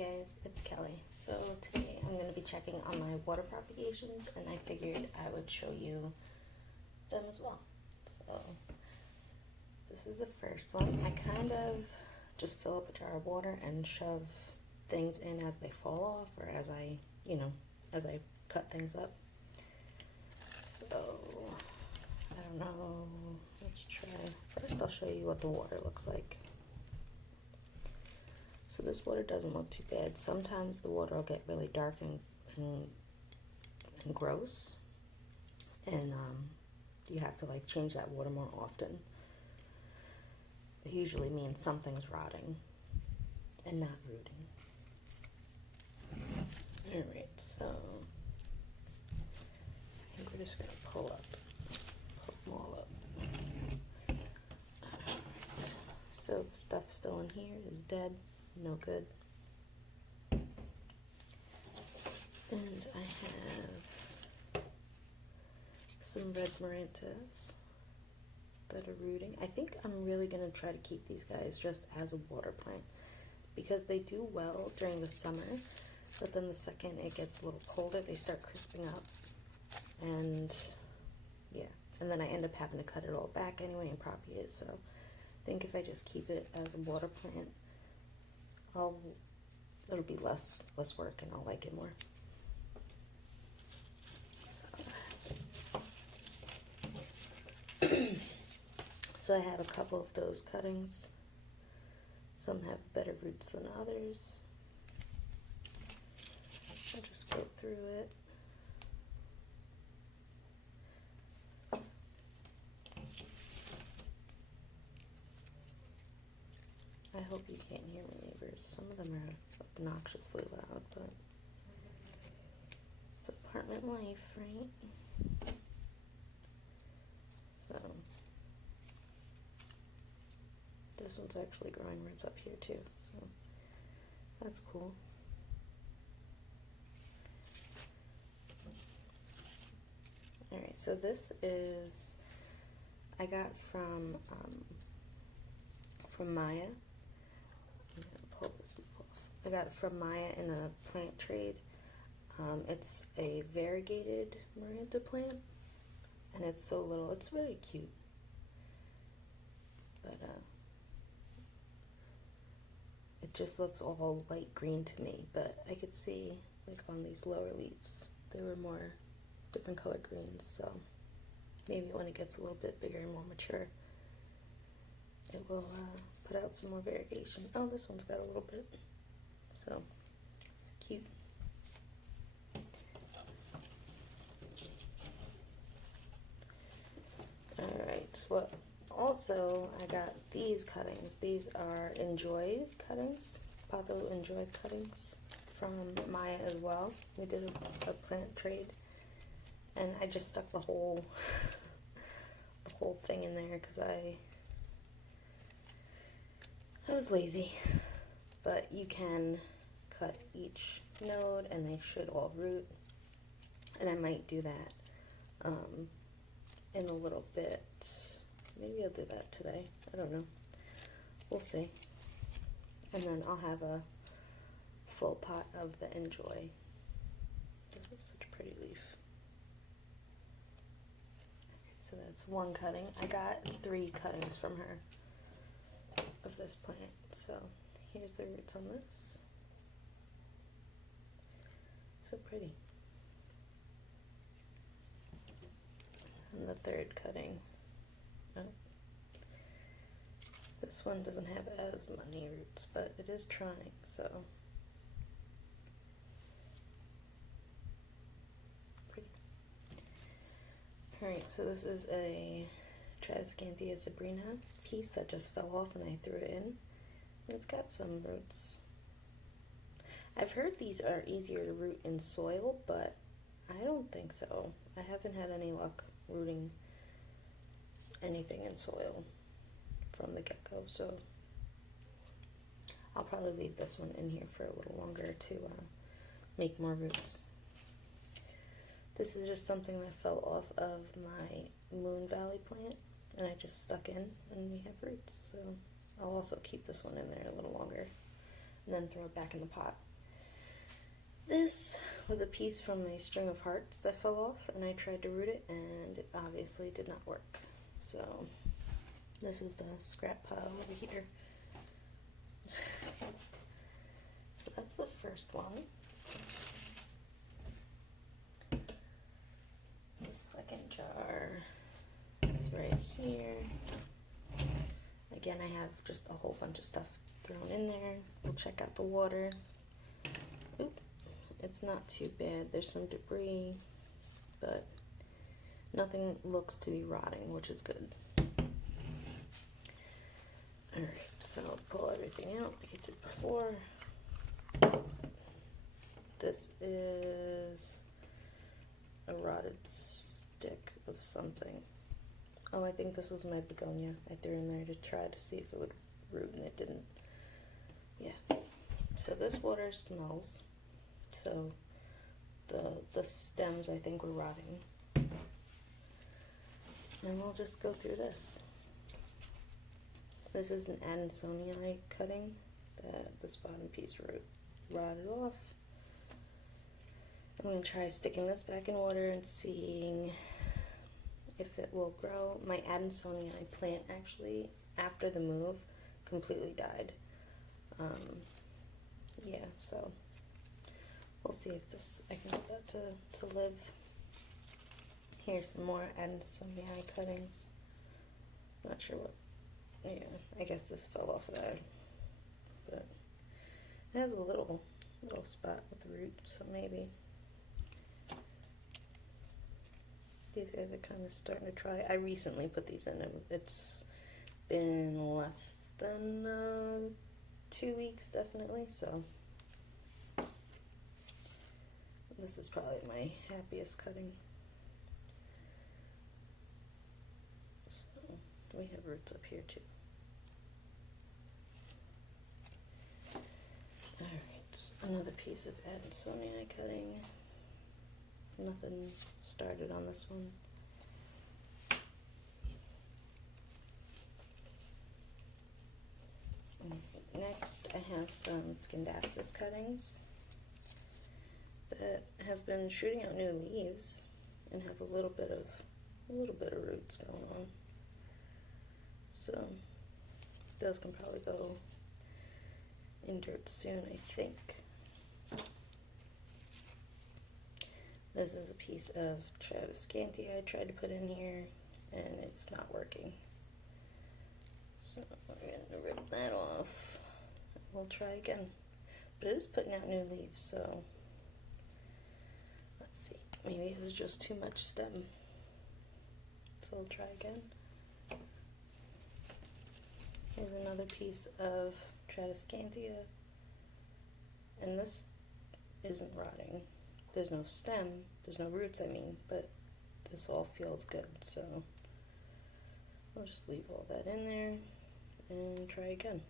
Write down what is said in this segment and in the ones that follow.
guys, it's Kelly. So today I'm going to be checking on my water propagations, and I figured I would show you them as well. So this is the first one. I kind of just fill up a jar of water and shove things in as they fall off, or as I, as I cut things up. So I don't know, let's try. First I'll show you what the water looks like. So this water doesn't look too bad. Sometimes the water will get really dark and gross, and you have to like change that water more often. It usually means something's rotting and not rooting. Alright, so I think we're just gonna pull them all up. So the stuff still in here is dead. No good. And I have some red Moritas that are rooting. I think I'm really going to try to keep these guys just as a water plant, because they do well during the summer, but then the second it gets a little colder, they start crisping up. And yeah, and then I end up having to cut it all back anyway and propagate it. So I think if I just keep it as a water plant, it'll be less work, and I'll like it more. So I have a couple of those cuttings. Some have better roots than others. I'll just go through it. I hope you can't hear my neighbors. Some of them are obnoxiously loud, but it's apartment life, right? So this one's actually growing roots up here too, so that's cool. Alright, so this is, I got from Maya. I'm gonna pull this leaf off. I got it from Maya in a plant trade. It's a variegated Morita plant, and it's so little. It's very cute, but it just looks all light green to me. But I could see, like, on these lower leaves, there were more different color greens. So maybe when it gets a little bit bigger and more mature, it will put out some more variegation. Oh, this one's got a little bit, so it's cute. Alright, well, also I got these cuttings. These are Enjoy cuttings, Pato Enjoy cuttings from Maya as well. We did a plant trade, and I just stuck the whole thing in there because I was lazy. But you can cut each node and they should all root, and I might do that in a little bit. Maybe I'll do that today. I don't know. We'll see. And then I'll have a full pot of the Enjoy. This is such a pretty leaf. Okay, so that's one cutting. I got 3 cuttings from her of this plant. So here's the roots on this. So pretty. And the third cutting. Oh. This one doesn't have as many roots, but it is trying, so pretty. Alright, so this is a Triscanthia Sabrina piece that just fell off and I threw it in. And it's got some roots. I've heard these are easier to root in soil, but I don't think so. I haven't had any luck rooting anything in soil from the get-go, so I'll probably leave this one in here for a little longer to make more roots. This is just something that fell off of my Moon Valley plant, and I just stuck in, and we have roots. So I'll also keep this one in there a little longer, and then throw it back in the pot. This was a piece from a string of hearts that fell off, and I tried to root it, and it obviously did not work. So this is the scrap pile over here. So that's the first one. The second jar is right here. Again, I have just a whole bunch of stuff thrown in there. We'll check out the water. Oop, it's not too bad. There's some debris, but nothing looks to be rotting, which is good. Alright, so I'll pull everything out like I did before. This is a rotted stick of something. Oh, I think this was my begonia. I threw in there to try to see if it would root, and it didn't. Yeah. So this water smells. So the stems, I think, were rotting. And we'll just go through this. This is an Adansonii cutting that this bottom piece rotted off. I'm going to try sticking this back in water and seeing if it will grow. My Adansonii plant actually, after the move, completely died. Yeah, so we'll see if this, I can get that to live. Here's some more Adansonii cuttings. Not sure what, yeah, I guess this fell off of that. But it has a little spot with the root, so maybe. These guys are kind of starting to try. I recently put these in, and it's been less than 2 weeks, definitely, so this is probably my happiest cutting. So we have roots up here too. Alright, another piece of Adansonii cutting. Nothing started on this one. Next, I have some Scindapsus cuttings that have been shooting out new leaves and have a little bit of roots going on. So those can probably go in dirt soon, I think. This is a piece of Tradescantia I tried to put in here, and it's not working. So we're going to rip that off. We'll try again. But it is putting out new leaves, so let's see. Maybe it was just too much stem. So we'll try again. Here's another piece of Tradescantia. And this isn't rotting. There's no stem, there's no roots, I mean, but this all feels good, so I'll just leave all that in there and try again.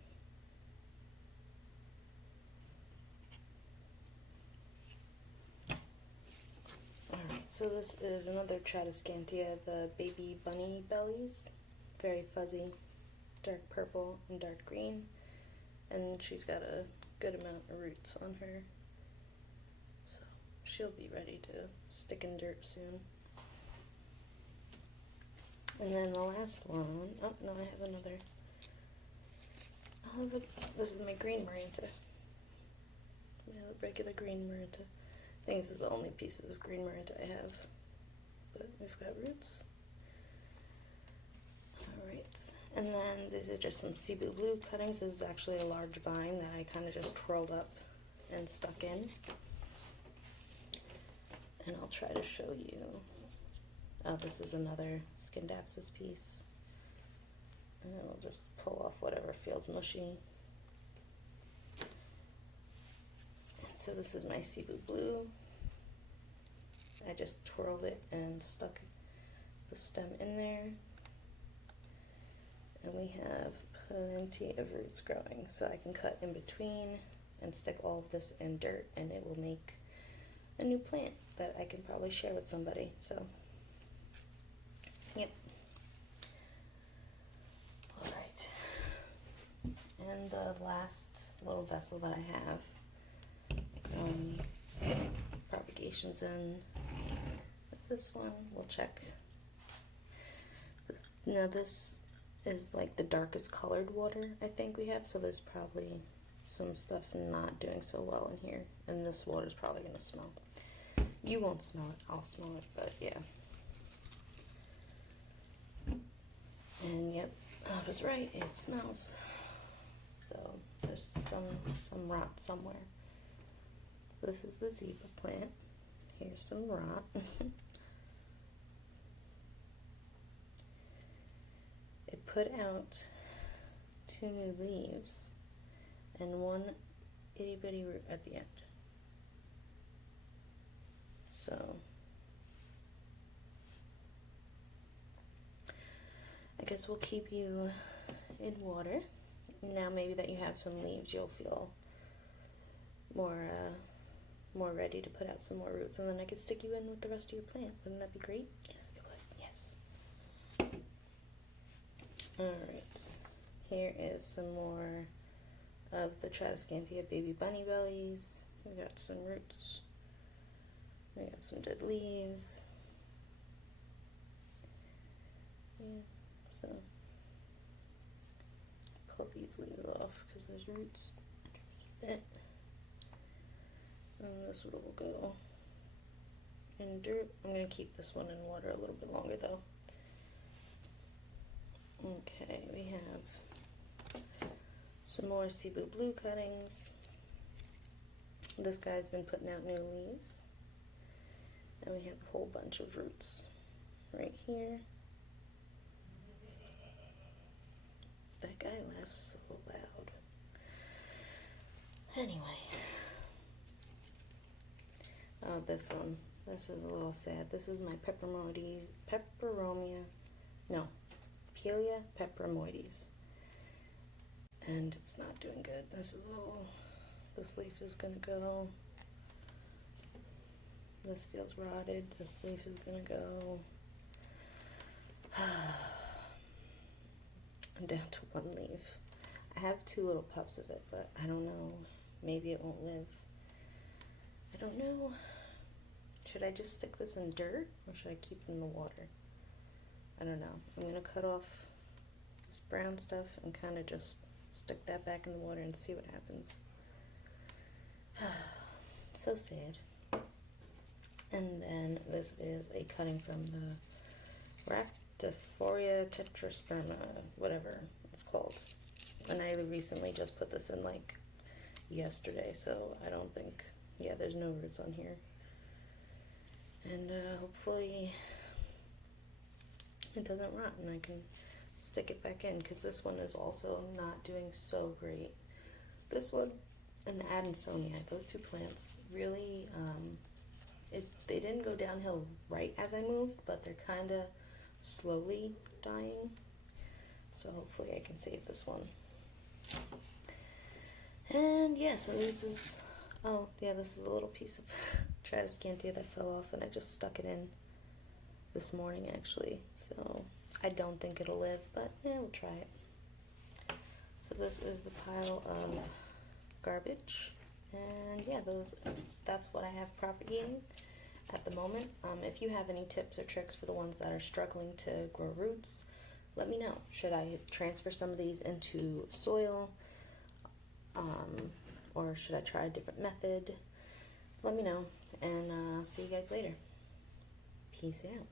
Alright, so this is another Tradescantia, the baby bunny bellies. Very fuzzy, dark purple and dark green, and she's got a good amount of roots on her. She'll be ready to stick in dirt soon. And then the last one, oh no, I have another. This is my green Morita. My regular green Morita. I think this is the only piece of green Morita I have. But we've got roots. Alright, and then these are just some Cebu Blue cuttings. This is actually a large vine that I kind of just twirled up and stuck in. And I'll try to show you. Oh, this is another Scindapsus piece. And then we'll just pull off whatever feels mushy. So this is my Cebu Blue. I just twirled it and stuck the stem in there. And we have plenty of roots growing. So I can cut in between and stick all of this in dirt, and it will make a new plant that I can probably share with somebody. So, yep. Alright. And the last little vessel that I have propagations in. With this one, we'll check. Now this is like the darkest colored water I think we have, so there's probably some stuff not doing so well in here, and this water is probably going to smell. You won't smell it, I'll smell it, but yeah. And yep, I was right, it smells. So there's some rot somewhere. This is the zebra plant. Here's some rot. It put out 2 new leaves and 1 itty bitty root at the end. So I guess we'll keep you in water. Now maybe that you have some leaves, you'll feel more ready to put out some more roots, and then I could stick you in with the rest of your plant. Wouldn't that be great? Yes, it would. Yes. Alright, here is some more of the Tradescantia baby bunny bellies. We got some roots. We got some dead leaves. Yeah, so pull these leaves off because there's roots underneath it. And this one will go in dirt. I'm going to keep this one in water a little bit longer though. Okay, we have some more Cebu Blue cuttings. This guy's been putting out new leaves. And we have a whole bunch of roots right here. That guy laughs so loud. Anyway. Oh, this one. This is a little sad. This is my Pelia peperomoides. And it's not doing good. This leaf is gonna go. This feels rotted. This leaf is gonna go. I'm down to 1 leaf. I have 2 little pups of it, but I don't know. Maybe it won't live. I don't know. Should I just stick this in dirt, or should I keep it in the water? I don't know. I'm gonna cut off this brown stuff and kind of just stick that back in the water and see what happens. So sad. And then this is a cutting from the Rhaptophoria tetrasperma, whatever it's called. And I recently just put this in like yesterday, so I don't think, yeah, there's no roots on here. And hopefully it doesn't rot and I can stick it back in, because this one is also not doing so great. This one and the Adansonia, those 2 plants really, they didn't go downhill right as I moved, but they're kind of slowly dying. So hopefully I can save this one. And yeah, so this is, oh yeah, this is a little piece of Tradescantia that fell off, and I just stuck it in this morning actually. So I don't think it'll live, but yeah, we'll try it. So this is the pile of garbage, and yeah, that's what I have propagating at the moment. If you have any tips or tricks for the ones that are struggling to grow roots, let me know. Should I transfer some of these into soil, or should I try a different method? Let me know, and see you guys later. Peace out.